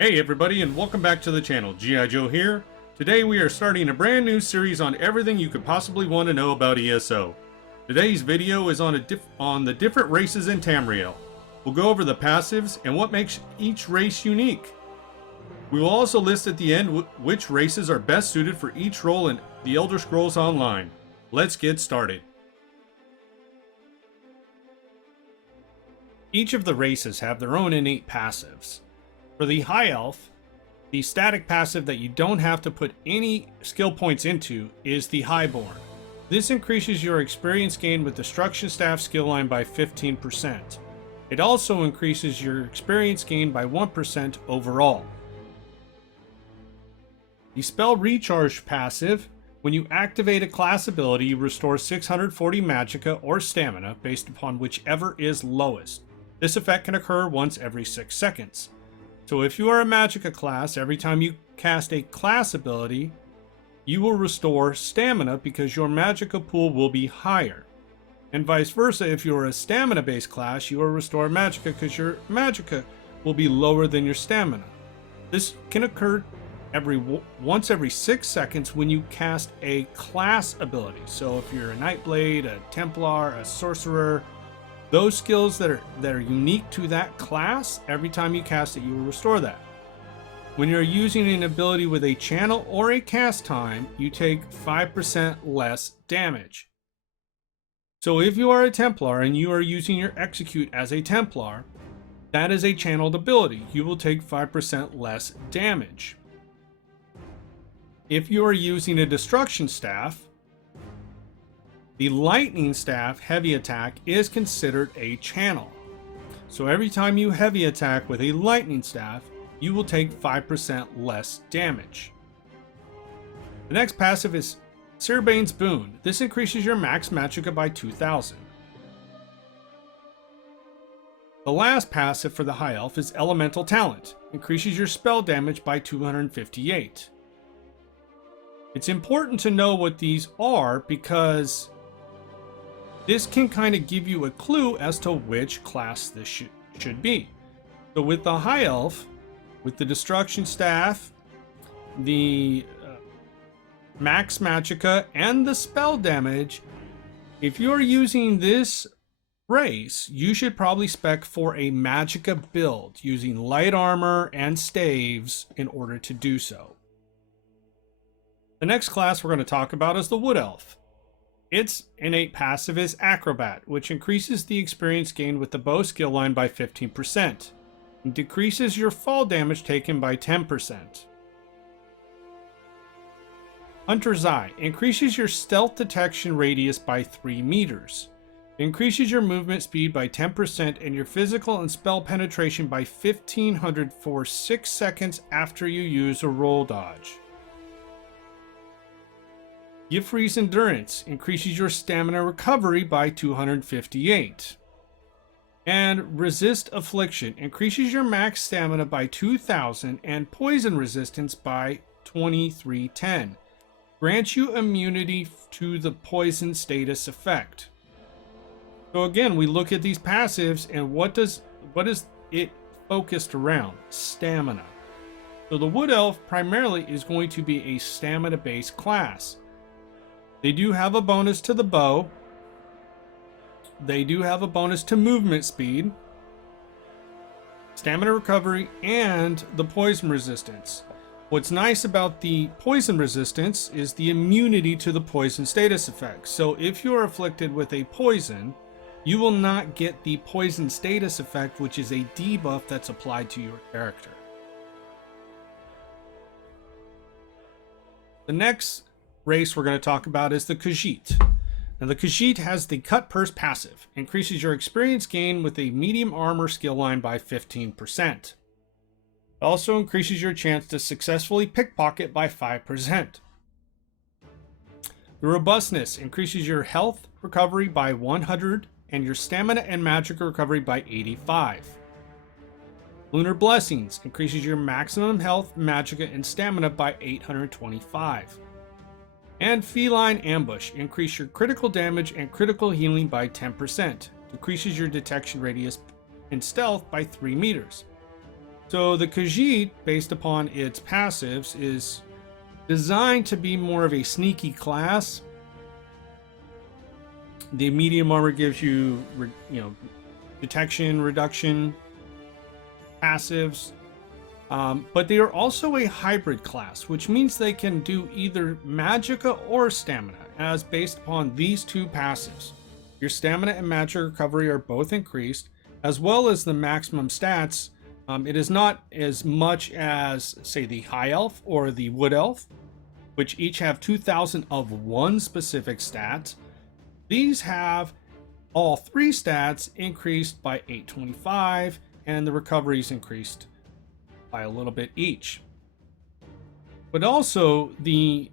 Hey everybody, and welcome back to the channel. G.I. Joe here. Today we are starting a brand new series on everything you could possibly want to know about ESO. Today's video is on the different races in Tamriel. We'll go over the passives and what makes each race unique. We will also list at the end which races are best suited for each role in the Elder Scrolls Online. Let's get started. Each of the races have their own innate passives. For the High Elf, the static passive that you don't have to put any skill points into is the Highborn. This increases your experience gain with Destruction Staff skill line by 15%. It also increases your experience gain by 1% overall. The Spell Recharge passive, when you activate a class ability, you restore 640 Magicka or Stamina based upon whichever is lowest. This effect can occur once every 6 seconds. So if you are a Magicka class, every time you cast a class ability, you will restore Stamina because your Magicka pool will be higher. And vice versa, if you are a Stamina based class, you will restore Magicka because your Magicka will be lower than your Stamina. This can occur once every 6 seconds when you cast a class ability. So if you're a Nightblade, a Templar, a Sorcerer, those skills that are unique to that class, every time you cast it, you will restore that. When you're using an ability with a channel or a cast time, you take 5% less damage. So if you are a Templar and you are using your Execute as a Templar, that is a channeled ability. You will take 5% less damage. If you are using a Destruction Staff, the Lightning Staff heavy attack is considered a channel. So every time you heavy attack with a Lightning Staff, you will take 5% less damage. The next passive is Sirbane's Boon. This increases your max Magicka by 2,000. The last passive for the High Elf is Elemental Talent. Increases your spell damage by 258. It's important to know what these are because this can kind of give you a clue as to which class this should be. So with the High Elf, with the Destruction Staff, the Max Magicka, and the spell damage, if you're using this race, you should probably spec for a Magicka build using light armor and staves in order to do so. The next class we're going to talk about is the Wood Elf. Its innate passive is Acrobat, which increases the experience gained with the bow skill line by 15%, and decreases your fall damage taken by 10%. Hunter's Eye increases your stealth detection radius by 3 meters, increases your movement speed by 10% and your physical and spell penetration by 1500 for 6 seconds after you use a roll dodge. Gifree's Endurance increases your stamina recovery by 258. And Resist Affliction increases your max stamina by 2,000 and poison resistance by 2310. Grants you immunity to the poison status effect. So again, we look at these passives and what is it focused around? Stamina. So the Wood Elf primarily is going to be a stamina based class. They do have a bonus to the bow. They do have a bonus to movement speed, stamina recovery, and the poison resistance. What's nice about the poison resistance is the immunity to the poison status effect. So if you're afflicted with a poison, you will not get the poison status effect, which is a debuff that's applied to your character. The next race we're going to talk about is the Khajiit. Now the Khajiit has the Cut Purse passive, increases your experience gain with a medium armor skill line by 15%. It also increases your chance to successfully pickpocket by 5%. The Robustness increases your health recovery by 100 and your stamina and magic recovery by 85. Lunar Blessings increases your maximum health, magicka, and stamina by 825. And Feline Ambush, increase your critical damage and critical healing by 10%, decreases your detection radius and stealth by 3 meters. So the Khajiit, based upon its passives, is designed to be more of a sneaky class. The medium armor gives you, detection, reduction, passives. But they are also a hybrid class, which means they can do either Magicka or Stamina, as based upon these two passives. Your Stamina and Magicka recovery are both increased, as well as the maximum stats. It is not as much as, say, the High Elf or the Wood Elf, which each have 2,000 of one specific stat. These have all three stats increased by 825, and the recoveries increased by a little bit each. But also, the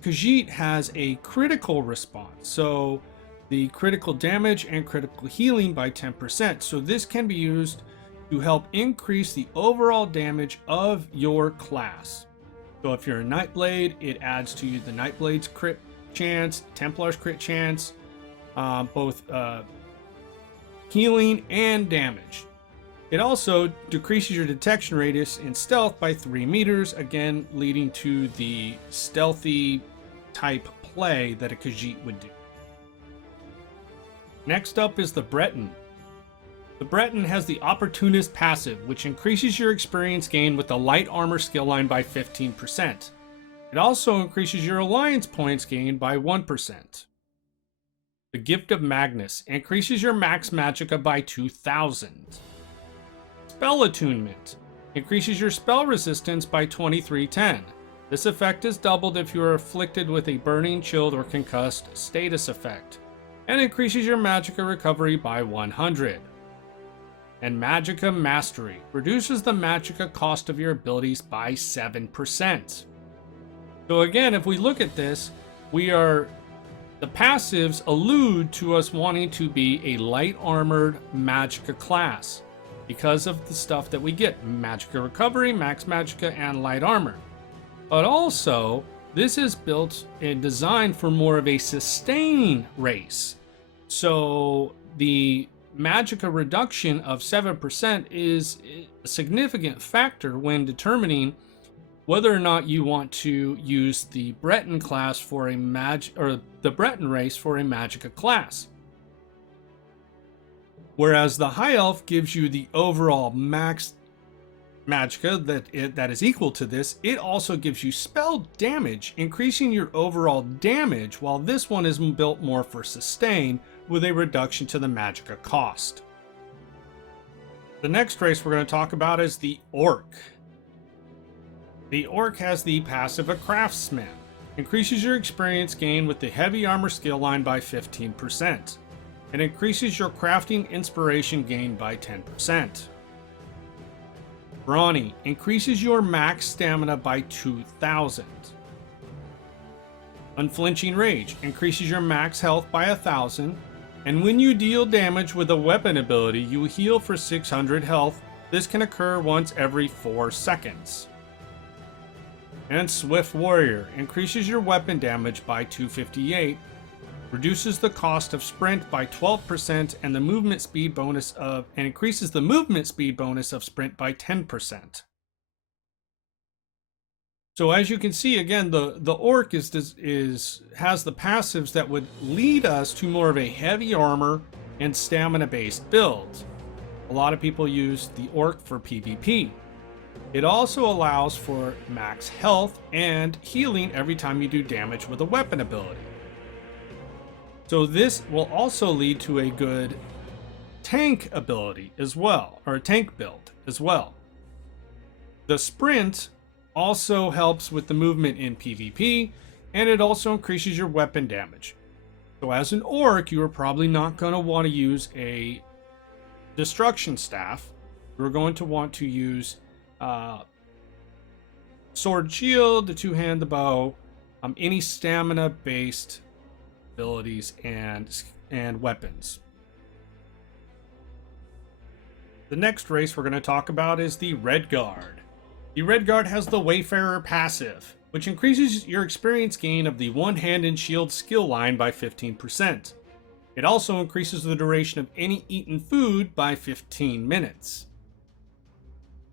Khajiit has a critical response, so the critical damage and critical healing by 10%. So this can be used to help increase the overall damage of your class. So if you're a Nightblade, it adds to you the Nightblade's crit chance, Templar's crit chance, both healing and damage. It also decreases your detection radius in stealth by 3 meters, again leading to the stealthy type play that a Khajiit would do. Next up is the Breton. The Breton has the Opportunist passive, which increases your experience gain with the light armor skill line by 15%. It also increases your alliance points gained by 1%. The Gift of Magnus increases your max magicka by 2,000. Spell Attunement increases your spell resistance by 2310. This effect is doubled if you are afflicted with a burning, chilled, or concussed status effect, and increases your magicka recovery by 100. And Magicka Mastery reduces the magicka cost of your abilities by 7%. So again, if we look at this, the passives allude to us wanting to be a light armored magicka class because of the stuff that we get: magicka recovery, max magicka, and light armor. But also, this is built and designed for more of a sustain race. So the magicka reduction of 7% is a significant factor when determining whether or not you want to use the Breton class for the Breton race for a magicka class. Whereas the High Elf gives you the overall max magicka that is equal to this, it also gives you spell damage, increasing your overall damage, while this one is built more for sustain with a reduction to the magicka cost. The next race we're going to talk about is the Orc. The Orc has the passive of Craftsman, increases your experience gain with the heavy armor skill line by 15%, and increases your crafting inspiration gain by 10%. Brawny increases your max stamina by 2,000. Unflinching Rage increases your max health by 1,000, and when you deal damage with a weapon ability, you heal for 600 health. This can occur once every 4 seconds. And Swift Warrior increases your weapon damage by 258, reduces the cost of sprint by 12%, and the movement speed bonus and increases the movement speed bonus of sprint by 10%. So as you can see, again, the Orc has the passives that would lead us to more of a heavy armor and stamina based build. A lot of people use the Orc for PvP. It also allows for max health and healing every time you do damage with a weapon ability. So this will also lead to a good tank ability as well, or a tank build as well. The sprint also helps with the movement in PvP, and it also increases your weapon damage. So as an Orc, you are probably not going to want to use a destruction staff. You're going to want to use sword shield, the two-hand, the bow, any stamina based abilities and weapons. The next race we're going to talk about is the Redguard. The Redguard has the Wayfarer passive, which increases your experience gain of the one-hand and shield skill line by 15%. It also increases the duration of any eaten food by 15 minutes.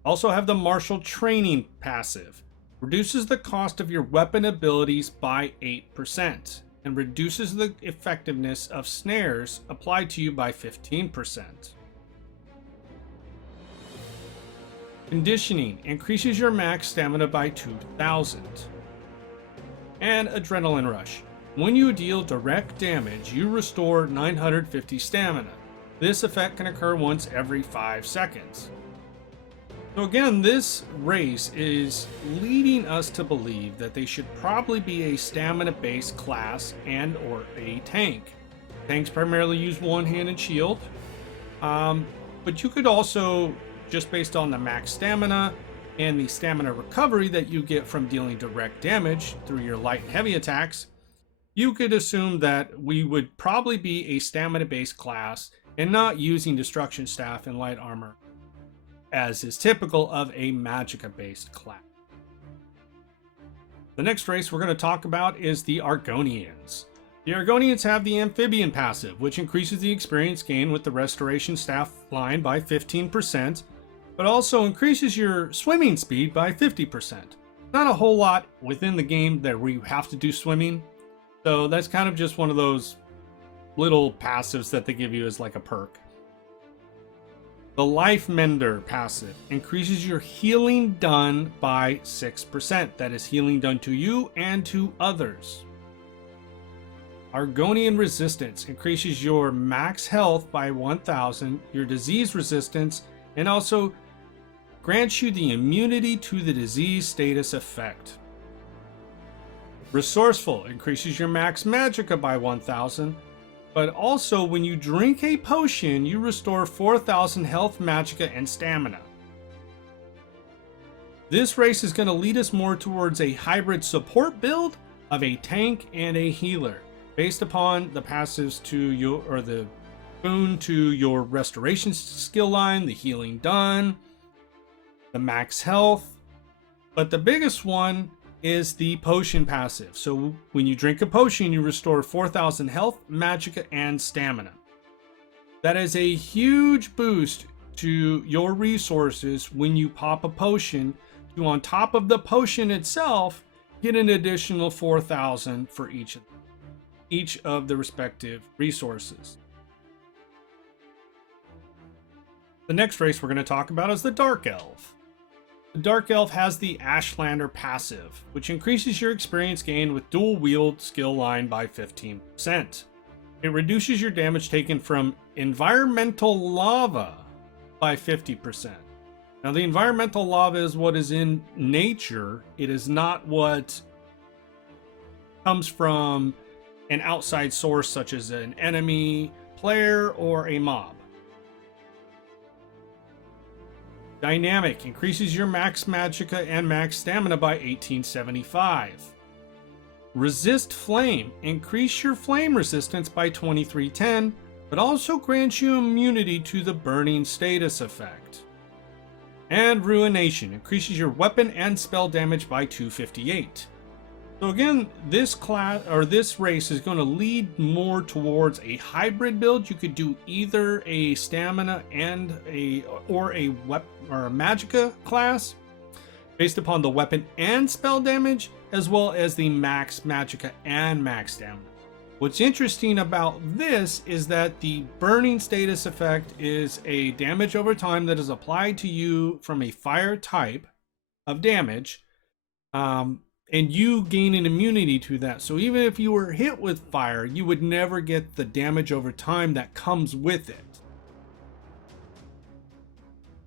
Also have the Martial Training passive. Reduces the cost of your weapon abilities by 8% and reduces the effectiveness of snares applied to you by 15%. Conditioning increases your max stamina by 2,000. And Adrenaline Rush. When you deal direct damage, you restore 950 stamina. This effect can occur once every 5 seconds. So again, this race is leading us to believe that they should probably be a stamina-based class and or a tank. Tanks primarily use one-handed shield, but you could also, just based on the max stamina and the stamina recovery that you get from dealing direct damage through your light and heavy attacks, you could assume that we would probably be a stamina-based class and not using destruction staff and light armor, as is typical of a Magicka-based class. The next race we're going to talk about is the Argonians. The Argonians have the Amphibian passive, which increases the experience gain with the Restoration Staff line by 15%, but also increases your swimming speed by 50%. Not a whole lot within the game that we have to do swimming, so that's kind of just one of those little passives that they give you as like a perk. The Life Mender passive increases your healing done by 6%. That is healing done to you and to others. Argonian Resistance increases your max health by 1,000, your disease resistance, and also grants you the immunity to the disease status effect. Resourceful increases your max magicka by 1,000, but also when you drink a potion, you restore 4,000 health, magicka, and stamina. This race is going to lead us more towards a hybrid support build of a tank and a healer, based upon the passives to your, or the boon to your restoration skill line, the healing done, the max health, but the biggest one is the potion passive. So when you drink a potion, you restore 4,000 health, magicka, and stamina. That is a huge boost to your resources when you pop a potion to, on top of the potion itself, get an additional 4,000 for each of the respective resources. The next race we're going to talk about is the Dark Elf. The Dark Elf has the Ashlander passive, which increases your experience gain with dual wield skill line by 15%. It reduces your damage taken from environmental lava by 50%. Now, the environmental lava is what is in nature. It is not what comes from an outside source such as an enemy, player, or a mob. Dynamic increases your max magicka and max stamina by 1875. Resist Flame, increase your flame resistance by 2310, but also grants you immunity to the burning status effect. And Ruination increases your weapon and spell damage by 258. So again, this class or this race is going to lead more towards a hybrid build. You could do either a stamina and a weapon or a magicka class based upon the weapon and spell damage, as well as the max magicka and max stamina. What's interesting about this is that the burning status effect is a damage over time that is applied to you from a fire type of damage. And you gain an immunity to that. So even if you were hit with fire, you would never get the damage over time that comes with it.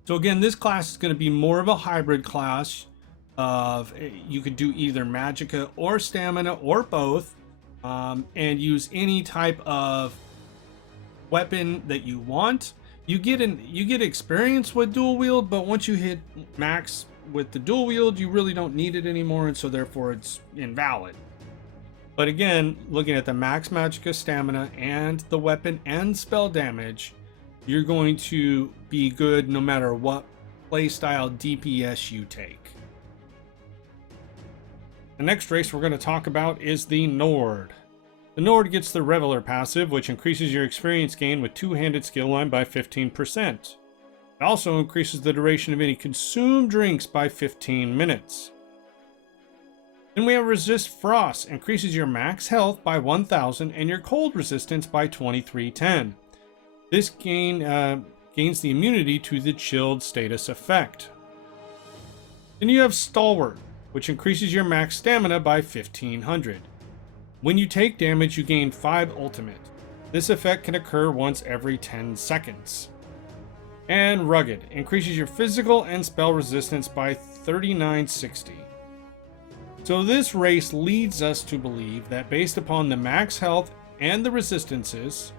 So again, this class is going to be more of a hybrid class of, you could do either magicka or stamina or both, and use any type of weapon that you want. You get experience with dual wield, but once you hit max with the dual wield, you really don't need it anymore, and so therefore it's invalid. But again, looking at the max magicka, stamina, and the weapon and spell damage, you're going to be good no matter what playstyle DPS you take. The next race we're going to talk about is the Nord. The Nord gets the Reveler passive, which increases your experience gain with two-handed skill line by 15%. It also increases the duration of any consumed drinks by 15 minutes. Then we have Resist Frost, increases your max health by 1000 and your cold resistance by 2310. This gains the immunity to the chilled status effect. Then you have Stalwart, which increases your max stamina by 1500. When you take damage, you gain 5 ultimate. This effect can occur once every 10 seconds. And Rugged, increases your physical and spell resistance by 3960. So this race leads us to believe that based upon the max health and the resistances,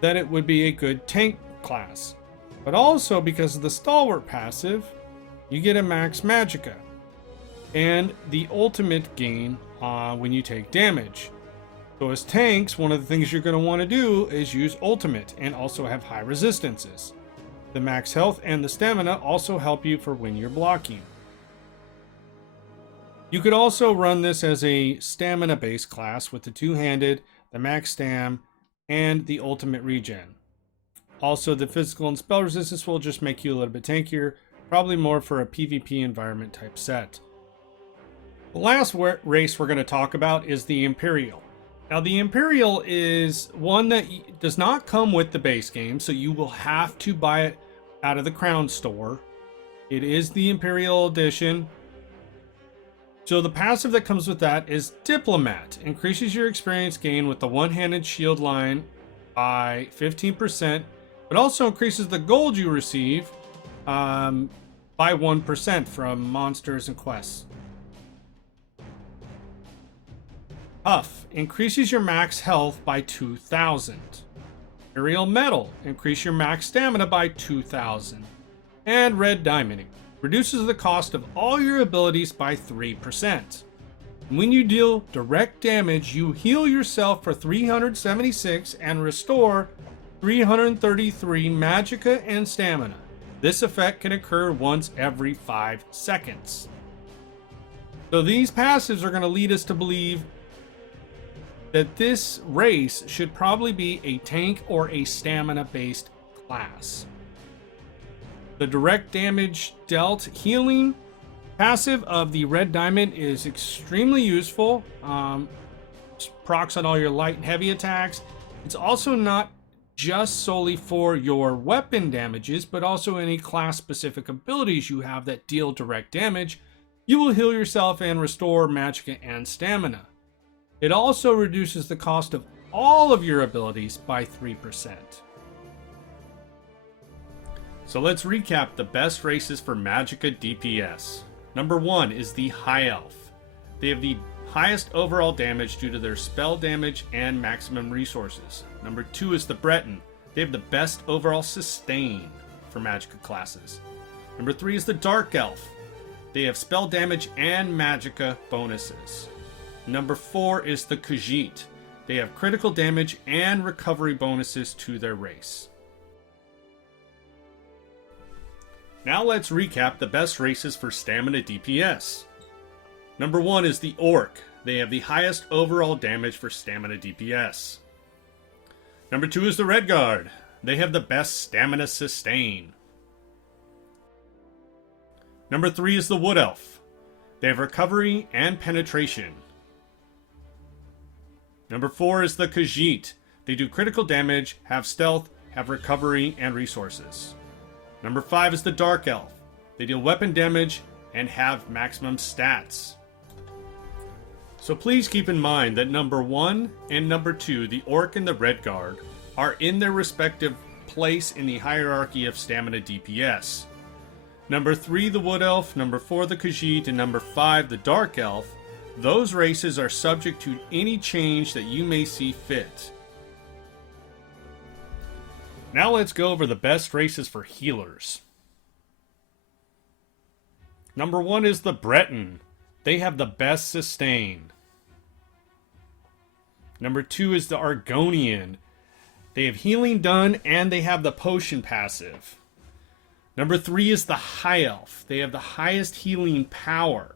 that it would be a good tank class. But also because of the Stalwart passive, you get a max Magicka and the ultimate gain when you take damage. So as tanks, one of the things you're going to want to do is use ultimate and also have high resistances. The max health and the stamina also help you for when you're blocking. You could also run this as a stamina based class with the two-handed, the max stam, and the ultimate regen. Also, the physical and spell resistance will just make you a little bit tankier, probably more for a PvP environment type set. The last race we're going to talk about is the Imperial. Now, the Imperial is one that does not come with the base game, so you will have to buy it out of the Crown store. It is the Imperial Edition. So the passive that comes with that is Diplomat. Increases your experience gain with the one-handed shield line by 15%, but also increases the gold you receive by 1% from monsters and quests. Huff, increases your max health by 2000. Imperial Metal, increase your max stamina by 2000. And Red Diamond, reduces the cost of all your abilities by 3%. When you deal direct damage, you heal yourself for 376 and restore 333 Magicka and stamina. This effect can occur once every 5 seconds. So these passives are going to lead us to believe that this race should probably be a tank or a stamina based class. The direct damage dealt healing passive of the Red Diamond is extremely useful. Procs on all your light and heavy attacks. It's also not just solely for your weapon damages, but also any class specific abilities you have that deal direct damage. You will heal yourself and restore Magicka and stamina. It also reduces the cost of all of your abilities by 3%. So let's recap the best races for Magicka DPS. Number 1 is the High Elf. They have the highest overall damage due to their spell damage and maximum resources. Number 2 is the Breton. They have the best overall sustain for Magicka classes. Number 3 is the Dark Elf. They have spell damage and Magicka bonuses. Number 4 is the Khajiit. They have critical damage and recovery bonuses to their race. Now let's recap the best races for Stamina DPS. Number 1 is the Orc. They have the highest overall damage for Stamina DPS. Number 2 is the Redguard. They have the best Stamina Sustain. Number 3 is the Wood Elf. They have recovery and penetration. Number 4 is the Khajiit. They do critical damage, have stealth, have recovery, and resources. Number 5 is the Dark Elf. They deal weapon damage and have maximum stats. So please keep in mind that number 1 and number 2, the Orc and the Redguard, are in their respective place in the hierarchy of Stamina DPS. Number 3, the Wood Elf, number 4, the Khajiit, and number 5, the Dark Elf, those races are subject to any change that you may see fit. Now let's go over the best races for healers. Number 1 is the Breton. They have the best sustain. Number 2 is the Argonian. They have healing done and they have the potion passive. Number 3 is the High Elf. They have the highest healing power.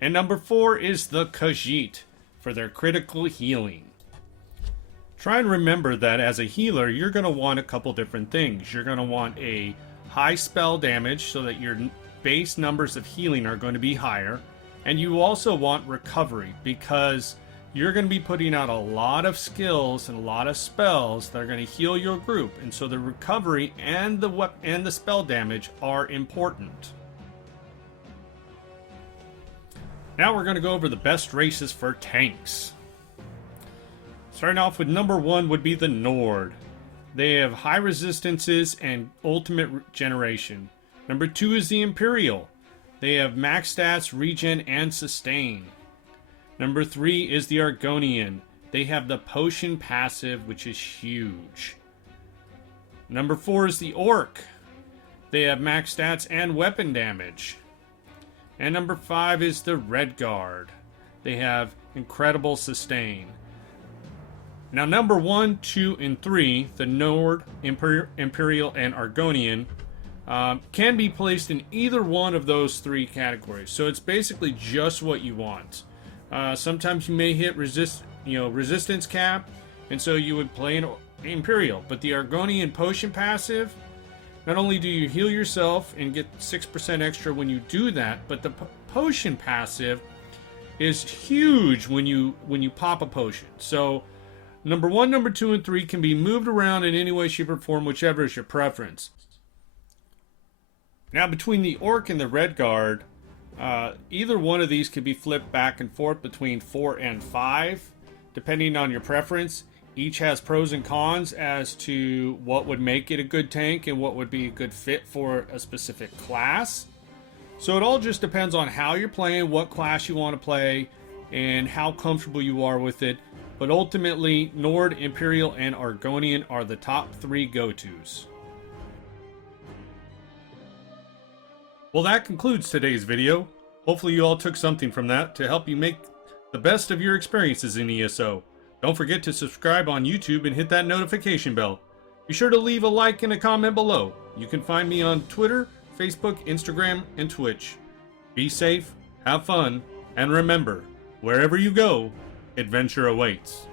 And number 4 is the Khajiit for their critical healing. Try and remember that as a healer, you're going to want a couple different things. You're going to want a high spell damage so that your base numbers of healing are going to be higher. And you also want recovery because you're going to be putting out a lot of skills and a lot of spells that are going to heal your group. And so the recovery and the spell damage are important. Now we're going to go over the best races for tanks. Starting off with number 1 would be the Nord. They have high resistances and ultimate generation. Number 2 is the Imperial. They have max stats, regen, and sustain. Number 3 is the Argonian. They have the potion passive, which is huge. Number 4 is the Orc. They have max stats and weapon damage. And number 5 is the Redguard. They have incredible sustain. Now number 1, 2, and 3, the Nord, Imperial, and Argonian, can be placed in either one of those 3 categories. So it's basically just what you want. Sometimes you may hit resistance cap, and so you would play an Imperial. But the Argonian potion passive, not only do you heal yourself and get 6% extra when you do that, but the potion passive is huge when you pop a potion. So number 1, number 2, and 3 can be moved around in any way, shape, or form, whichever is your preference. Now, between the Orc and the Redguard, either one of these could be flipped back and forth between 4 and 5, depending on your preference. Each has pros and cons as to what would make it a good tank and what would be a good fit for a specific class. So it all just depends on how you're playing, what class you want to play, and how comfortable you are with it. But ultimately, Nord, Imperial, and Argonian are the top 3 go-tos. Well, that concludes today's video. Hopefully you all took something from that to help you make the best of your experiences in ESO. Don't forget to subscribe on YouTube and hit that notification bell. Be sure to leave a like and a comment below. You can find me on Twitter, Facebook, Instagram, and Twitch. Be safe, have fun, and remember, wherever you go, adventure awaits.